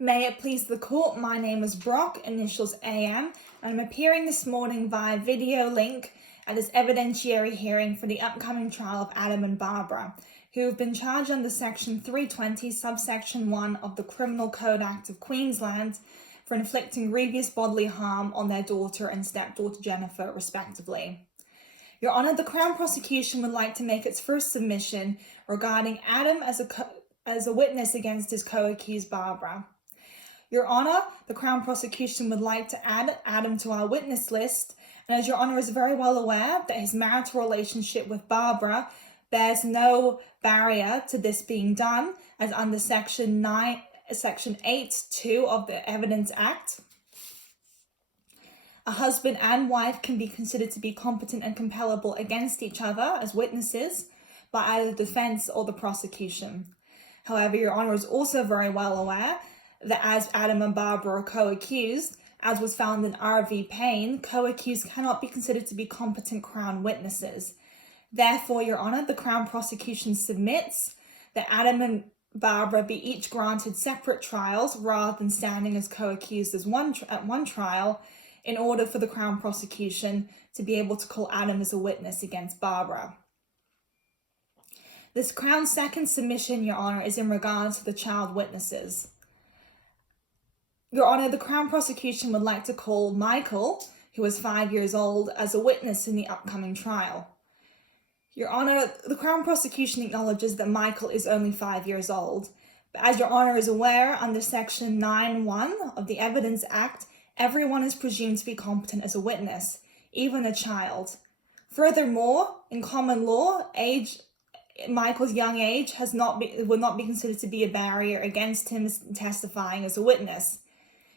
May it please the court, my name is Brock, initials AM, and I'm appearing this morning via video link at this evidentiary hearing for the upcoming trial of Adam and Barbara, who have been charged under Section 320, subsection 1 of the Criminal Code Act of Queensland for inflicting grievous bodily harm on their daughter and stepdaughter Jennifer, respectively. Your Honour, the Crown Prosecution would like to make its first submission regarding Adam as a witness against his co-accused Barbara. Your Honour, the Crown Prosecution would like to add Adam to our witness list, and as Your Honour is very well aware that his marital relationship with Barbara bears no barrier to this being done, as under Section 8(2) of the Evidence Act, a husband and wife can be considered to be competent and compellable against each other as witnesses by either the defence or the prosecution. However, Your Honour is also very well aware that as Adam and Barbara are co-accused, as was found in R.V. Payne, co-accused cannot be considered to be competent Crown witnesses. Therefore, Your Honour, the Crown Prosecution submits that Adam and Barbara be each granted separate trials rather than standing as co-accused as at one trial, in order for the Crown Prosecution to be able to call Adam as a witness against Barbara. This Crown's second submission, Your Honour, is in regards to the child witnesses. Your Honour, the Crown Prosecution would like to call Michael, who is 5 years old, as a witness in the upcoming trial. Your Honour, the Crown Prosecution acknowledges that Michael is only 5 years old, but as Your Honour is aware, under Section 9(1) of the Evidence Act, everyone is presumed to be competent as a witness, even a child. Furthermore, in common law, Michael's young age would not be considered to be a barrier against him testifying as a witness.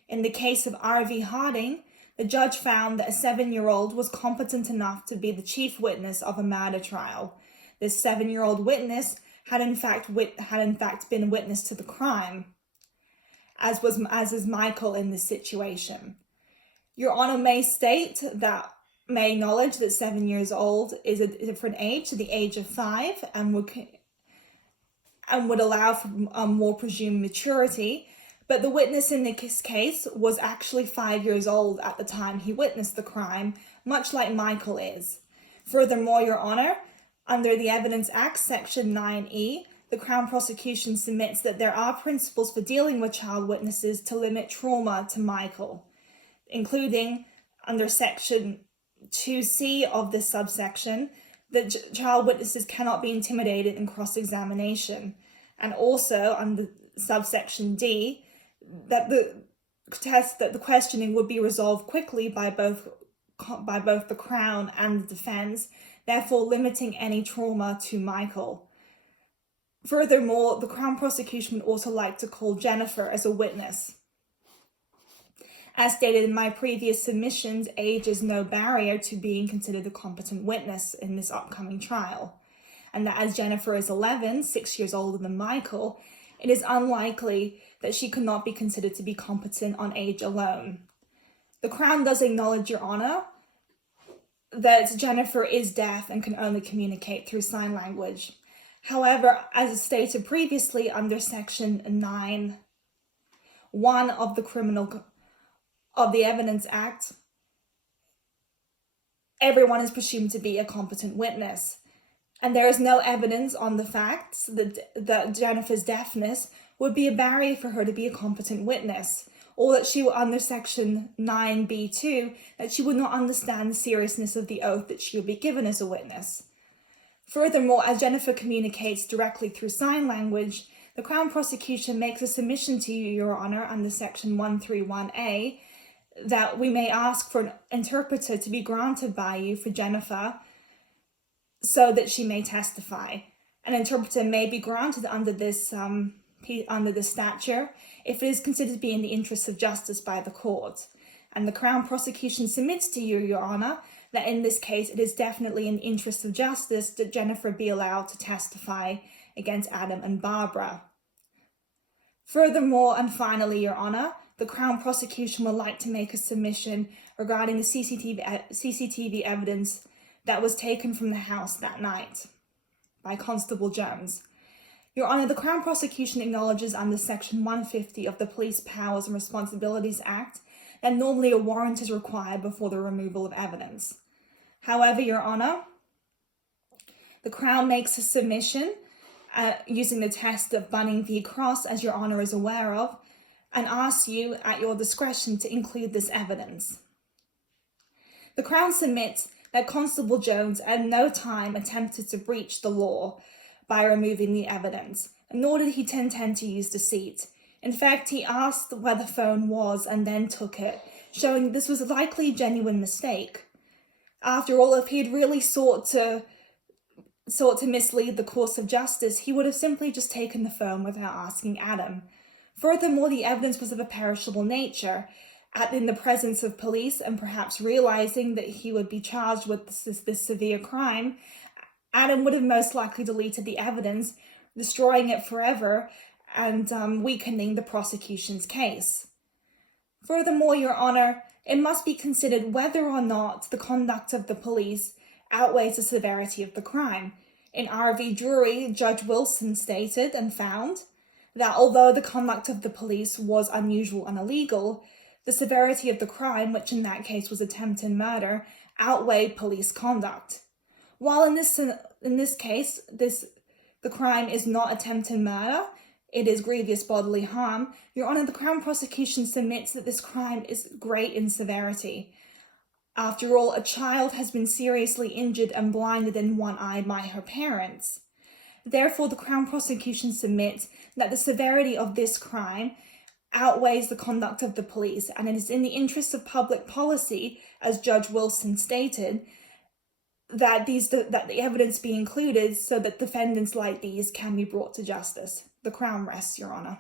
In the case of R.V. Harding, the judge found that a 7-year-old was competent enough to be the chief witness of a murder trial. This 7-year-old witness had in fact been a witness to the crime, as is Michael in this situation. Your Honour may acknowledge that 7 years old is a different age to the age of 5 and would allow for more presumed maturity, but the witness in this case was actually 5 years old at the time he witnessed the crime, much like Michael is. Furthermore, Your Honour, under the Evidence Act, Section 9(e), the Crown Prosecution submits that there are principles for dealing with child witnesses to limit trauma to Michael, including under Section 2(c) of this subsection, that child witnesses cannot be intimidated in cross-examination, and also under subsection D, that the questioning would be resolved quickly by both the Crown and the defence, therefore limiting any trauma to Michael. Furthermore, the Crown Prosecution would also like to call Jennifer as a witness. As stated in my previous submissions, age is no barrier to being considered a competent witness in this upcoming trial, and that as Jennifer is 11, 6 years older than Michael, it is unlikely that she could not be considered to be competent on age alone. The Crown does acknowledge, Your Honour, that Jennifer is deaf and can only communicate through sign language. However, as stated previously under Section 9(1) of the Evidence Act, everyone is presumed to be a competent witness, and there is no evidence on the facts that Jennifer's deafness would be a barrier for her to be a competent witness, or that she, under Section 9(b)(2), that she would not understand the seriousness of the oath that she would be given as a witness. Furthermore, as Jennifer communicates directly through sign language, the Crown Prosecution makes a submission to you, Your Honour, under Section 131A, that we may ask for an interpreter to be granted by you for Jennifer so that she may testify. An interpreter may be granted under this statute if it is considered to be in the interests of justice by the court. And the Crown Prosecution submits to you, Your Honour, that in this case it is definitely in the interest of justice that Jennifer be allowed to testify against Adam and Barbara. Furthermore, and finally, Your Honour, the Crown Prosecution would like to make a submission regarding the CCTV evidence that was taken from the house that night by Constable Jones. Your Honour, the Crown Prosecution acknowledges under Section 150 of the Police Powers and Responsibilities Act that normally a warrant is required before the removal of evidence. However, Your Honour, the Crown makes a submission using the test of Bunning v. Cross, as Your Honour is aware of, and asks you at your discretion to include this evidence. The Crown submits that Constable Jones at no time attempted to breach the law by removing the evidence, nor did he intend to use deceit. In fact, he asked where the phone was and then took it, showing this was likely a genuine mistake. After all, if he had really sought to mislead the course of justice, he would have simply just taken the phone without asking Adam. Furthermore, the evidence was of a perishable nature. In the presence of police and perhaps realizing that he would be charged with this severe crime, Adam would have most likely deleted the evidence, destroying it forever and weakening the prosecution's case. Furthermore, Your Honour, it must be considered whether or not the conduct of the police outweighs the severity of the crime. In R.V. Drury, Judge Wilson stated and found that although the conduct of the police was unusual and illegal, the severity of the crime, which in that case was attempted murder, outweighed police conduct. While in this case, the crime is not attempted murder, it is grievous bodily harm, Your Honour, the Crown Prosecution submits that this crime is great in severity. After all, a child has been seriously injured and blinded in one eye by her parents. Therefore, the Crown Prosecution submits that the severity of this crime outweighs the conduct of the police, and it is in the interest of public policy, as Judge Wilson stated, that the evidence be included so that defendants like these can be brought to justice. The Crown rests, Your Honour.